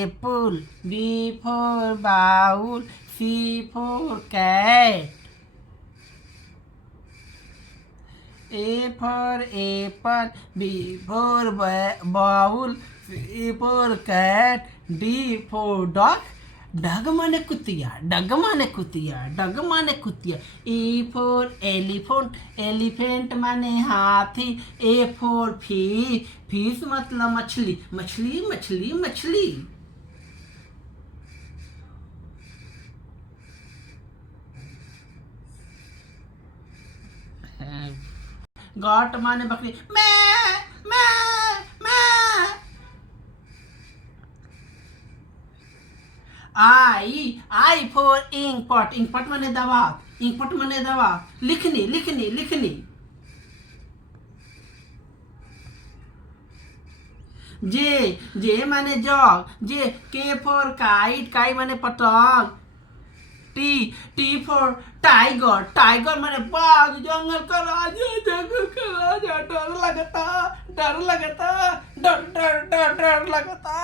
apple, B for bowl, C for cat. A for apple, B for bowl, C for cat, D for dog. डग माने कुतिया, डग माने कुतिया, डग माने कुतिया. E for elephant, elephant माने हाथी. A for fish, fish मतलब मछली, मछली मछली मछली. गॉट माने बकरी, मैं मैं मैं. I for ink pot, ink pot माने दवा, इंक पॉट माने दवा. लिखनी लिखनी लिखनी. जे माने जग, जे के फॉर काइट, काई माने पतंग. टी फॉर टाइगर, टाइगर माने बाघ, जंगल का राजा, जंगल का राजा. डर लगता, डर लगता, डर डर डर डर लगता.